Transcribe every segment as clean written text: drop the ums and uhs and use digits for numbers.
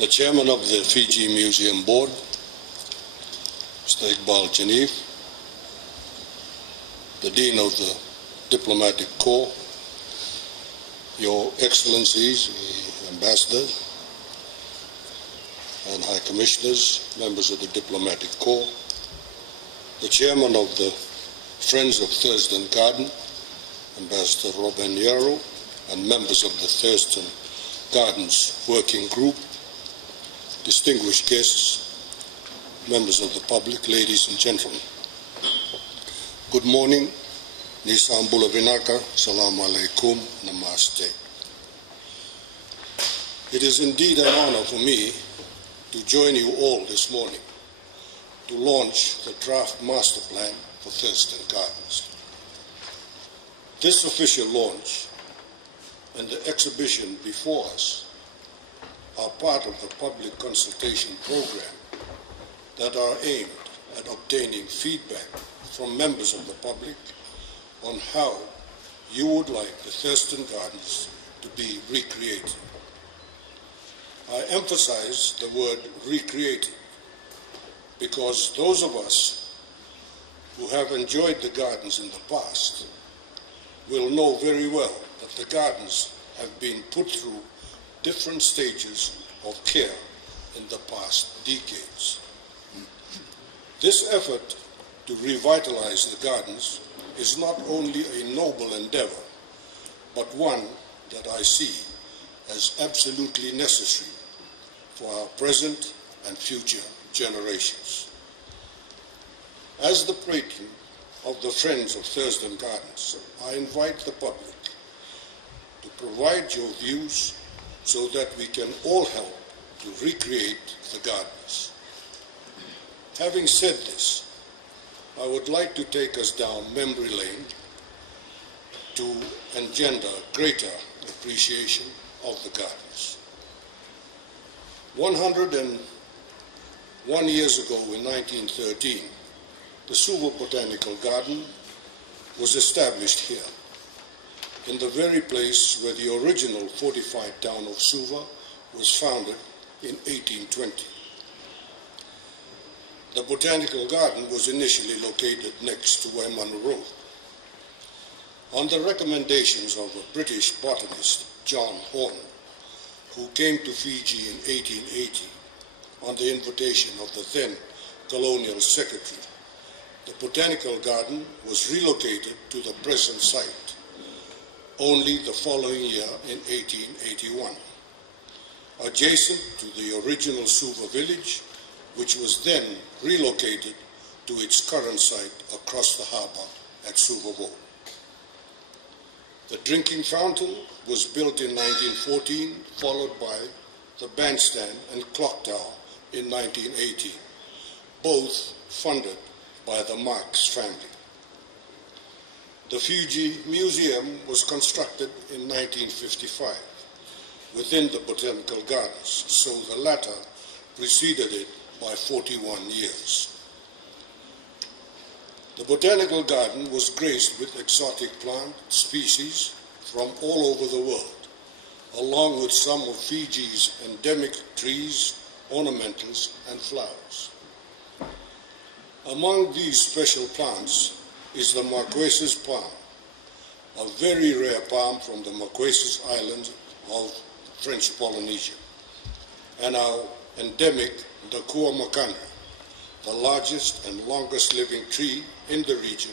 the Chairman of the Fiji Museum Board, Mr. Iqbal Janif, the Dean of the Diplomatic Corps, Your Excellencies, the Ambassadors and High Commissioners, members of the Diplomatic Corps, the Chairman of the Friends of Thurston Gardens, Ambassador Robin Yarrow, and members of the Thurston Gardens Working Group, distinguished guests, members of the public, ladies and gentlemen. Good morning, Nisam Bulavinaka, Salam Alaikum, Namaste. It is indeed an honor for me to join you all this morning to launch the draft master plan for Thurston Gardens. This official launch and the exhibition before us are part of the public consultation program that are aimed at obtaining feedback from members of the public on how you would like the Thurston Gardens to be recreated. I emphasize the word recreated because those of us who have enjoyed the gardens in the past will know very well that the gardens have been put through different stages of care in the past decades. This effort to revitalize the gardens is not only a noble endeavor, but one that I see as absolutely necessary for our present and future generations. As the patron of the Friends of Thurston Gardens, I invite the public to provide your views so that we can all help to recreate the gardens. Having said this, I would like to take us down memory lane to engender greater appreciation of the gardens. 101 years ago in 1913, the Suva Botanical Garden was established here, in the very place where the original fortified town of Suva was founded in 1820. The Botanical Garden was initially located next to Waiman Road. On the recommendations of a British botanist, John Horne, who came to Fiji in 1880 on the invitation of the then colonial secretary, the Botanical Garden was relocated to the present site only the following year in 1881, adjacent to the original Suva village, which was then relocated to its current site across the harbour at Suva. The drinking fountain was built in 1914, followed by the bandstand and clock tower in 1918, both funded by the Marx family. The Fiji Museum was constructed in 1955 within the Botanical Gardens, so the latter preceded it by 41 years. The Botanical Garden was graced with exotic plant species from all over the world, along with some of Fiji's endemic trees, ornamentals, and flowers. Among these special plants is the Marquesas palm, a very rare palm from the Marquesas Islands of French Polynesia, and our endemic Dakua Makana, the largest and longest living tree in the region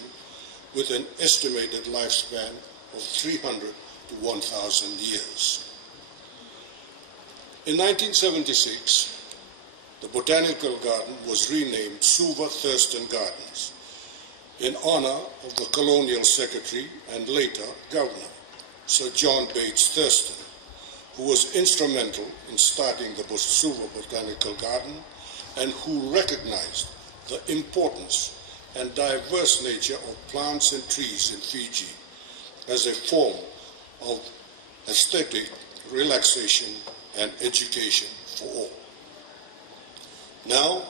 with an estimated lifespan of 300 to 1,000 years. In 1976, the Botanical Garden was renamed Suva Thurston Gardens in honor of the colonial secretary and later governor, Sir John Bates Thurston, who was instrumental in starting the Suva Botanical Garden and who recognized the importance and diverse nature of plants and trees in Fiji as a form of aesthetic relaxation and education for all. Now,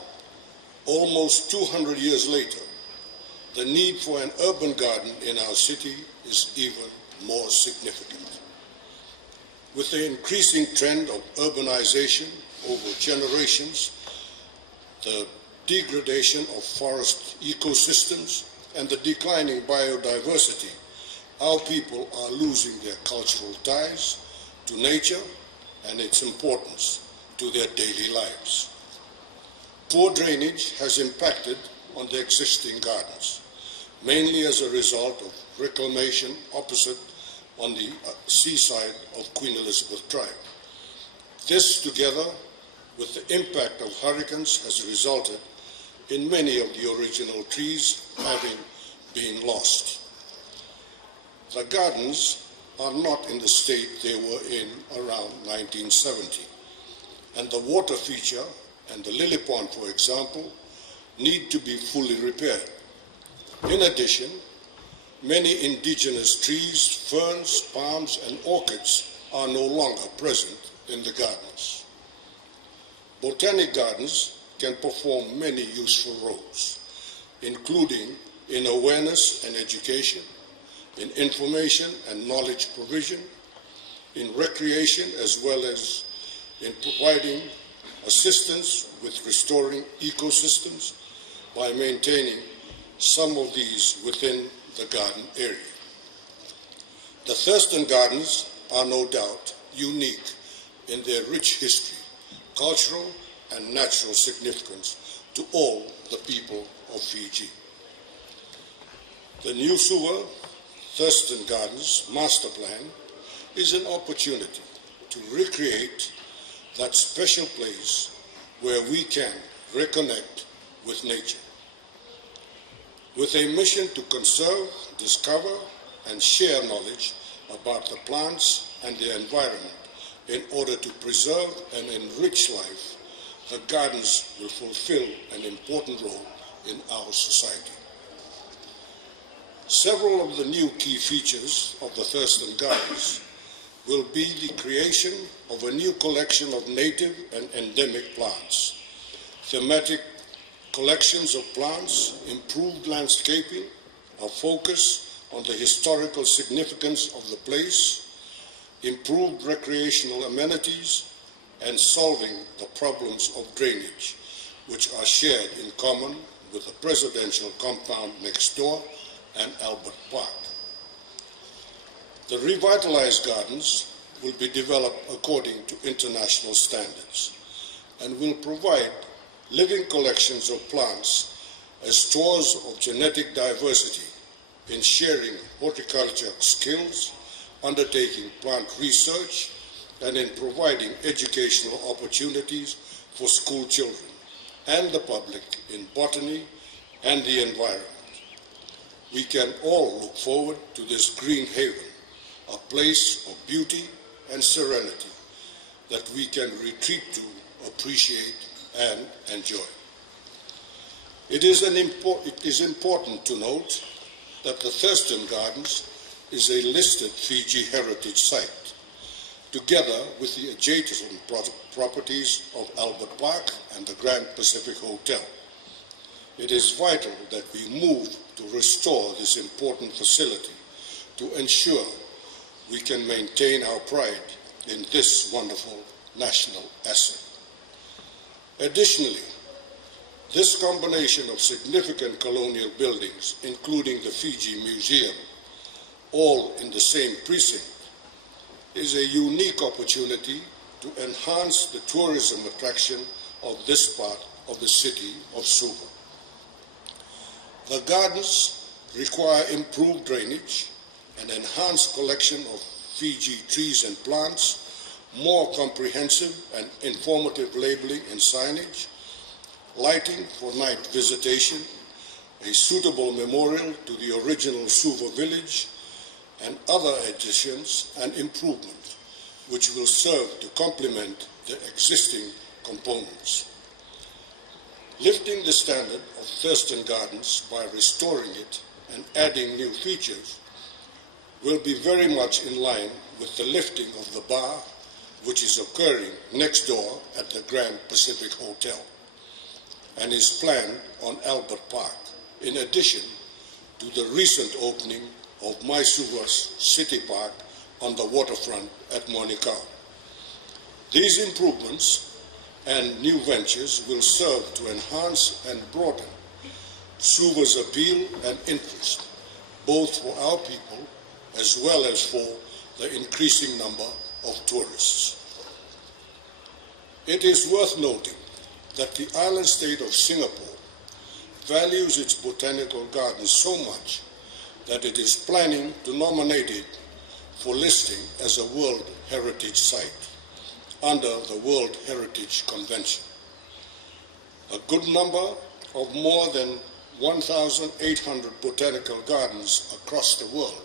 almost 200 years later, the need for an urban garden in our city is even more significant. With the increasing trend of urbanization over generations, the degradation of forest ecosystems, and the declining biodiversity, our people are losing their cultural ties to nature and its importance to their daily lives. Poor drainage has impacted on the existing gardens, mainly as a result of reclamation opposite on the seaside of Queen Elizabeth Drive. This, together with the impact of hurricanes, has resulted in many of the original trees having been lost. The gardens are not in the state they were in around 1970, and the water feature and the lily pond, for example, need to be fully repaired. In addition, many indigenous trees, ferns, palms, and orchids are no longer present in the gardens. Botanic gardens can perform many useful roles, including in awareness and education, in information and knowledge provision, in recreation, as well as in providing assistance with restoring ecosystems by maintaining some of these within the garden area. The Thurston Gardens are no doubt unique in their rich history, cultural and natural significance to all the people of Fiji. The new Suva Thurston Gardens Master Plan is an opportunity to recreate that special place where we can reconnect with nature. With a mission to conserve, discover, and share knowledge about the plants and their environment in order to preserve and enrich life, the gardens will fulfill an important role in our society. Several of the new key features of the Thurston Gardens will be the creation of a new collection of native and endemic plants, thematic collections of plants, improved landscaping, a focus on the historical significance of the place, improved recreational amenities, and solving the problems of drainage, which are shared in common with the presidential compound next door and Albert Park. The revitalized gardens will be developed according to international standards and will provide living collections of plants as stores of genetic diversity in sharing horticulture skills, undertaking plant research, and in providing educational opportunities for school children and the public in botany and the environment. We can all look forward to this green haven, a place of beauty and serenity that we can retreat to, appreciate, and enjoy. It is important to note that the Thurston Gardens is a listed Fiji heritage site, together with the adjacent properties of Albert Park and the Grand Pacific Hotel. It is vital that we move to restore this important facility to ensure we can maintain our pride in this wonderful national asset. Additionally, this combination of significant colonial buildings, including the Fiji Museum, all in the same precinct, is a unique opportunity to enhance the tourism attraction of this part of the city of Suva. The gardens require improved drainage, an enhanced collection of Fiji trees and plants, more comprehensive and informative labeling and signage, lighting for night visitation, a suitable memorial to the original Suva village, and other additions and improvements which will serve to complement the existing components. Lifting the standard of Thurston Gardens by restoring it and adding new features will be very much in line with the lifting of the bar which is occurring next door at the Grand Pacific Hotel and is planned on Albert Park, in addition to the recent opening of Suva's City Park on the waterfront at Nailatikau. These improvements and new ventures will serve to enhance and broaden Suva's appeal and interest, both for our people as well as for the increasing number of tourists. It is worth noting that the island state of Singapore values its botanical gardens so much that it is planning to nominate it for listing as a World Heritage Site under the World Heritage Convention. A good number of more than 1,800 botanical gardens across the world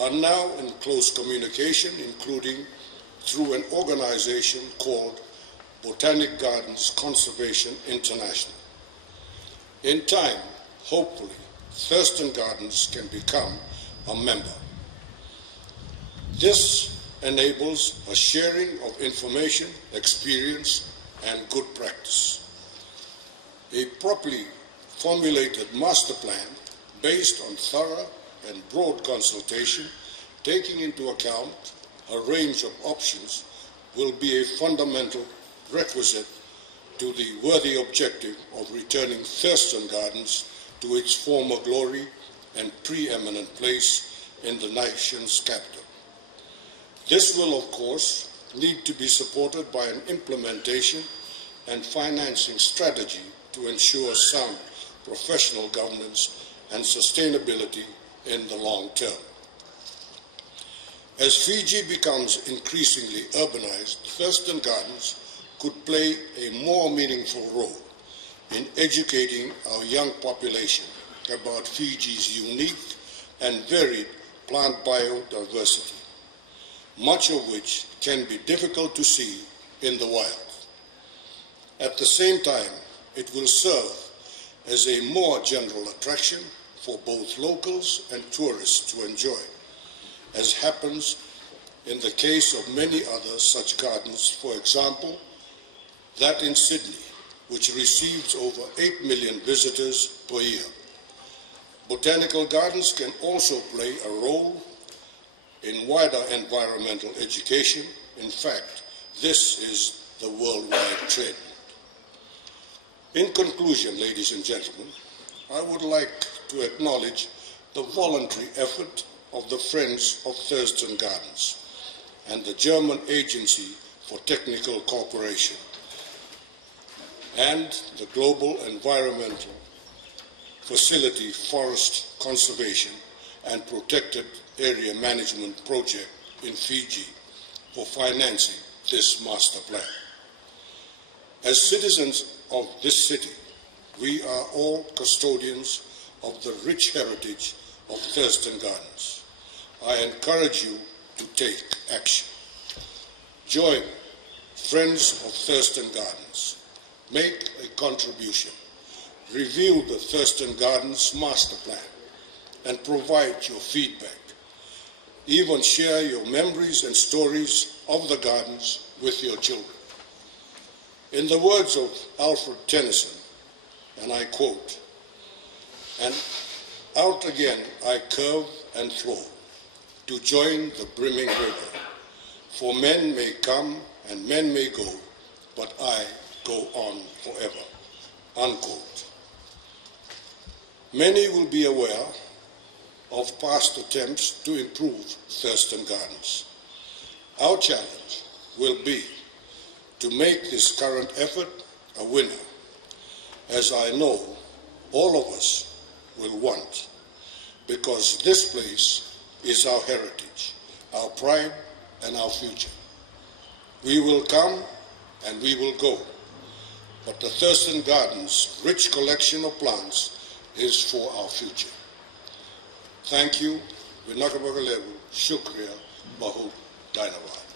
are now in close communication, including through an organization called Botanic Gardens Conservation International. In time, hopefully, Thurston Gardens can become a member. This enables a sharing of information, experience, and good practice. A properly formulated master plan based on thorough and broad consultation, taking into account a range of options, will be a fundamental requisite to the worthy objective of returning Thurston Gardens to its former glory and preeminent place in the nation's capital. This will, of course, need to be supported by an implementation and financing strategy to ensure sound professional governance and sustainability in the long term. As Fiji becomes increasingly urbanized, Thurston Gardens could play a more meaningful role in educating our young population about Fiji's unique and varied plant biodiversity, much of which can be difficult to see in the wild. At the same time, it will serve as a more general attraction for both locals and tourists to enjoy, as happens in the case of many other such gardens, for example, that in Sydney, which receives over 8 million visitors per year. Botanical gardens can also play a role in wider environmental education. In fact, this is the worldwide trend. In conclusion, ladies and gentlemen, I would like to acknowledge the voluntary effort of the Friends of Thurston Gardens and the German Agency for Technical Cooperation and the Global Environmental Facility Forest Conservation and Protected Area Management Project in Fiji for financing this master plan. As citizens of this city, we are all custodians of the rich heritage of Thurston Gardens. I encourage you to take action. Join Friends of Thurston Gardens. Make a contribution. Review the Thurston Gardens master plan and provide your feedback. Even share your memories and stories of the gardens with your children. In the words of Alfred Tennyson, and I quote, "And out again I curve and flow to join the brimming river, for men may come and men may go, but I go on forever." Unquote. Many will be aware of past attempts to improve Thurston Gardens. Our challenge will be to make this current effort a winner, as I know all of us will want, because this place is our heritage, our pride, and our future. We will come and we will go, but the Thurston Gardens' rich collection of plants is for our future. Thank you. Vinakabagalevu. Shukriya. Bahut. Dynawad.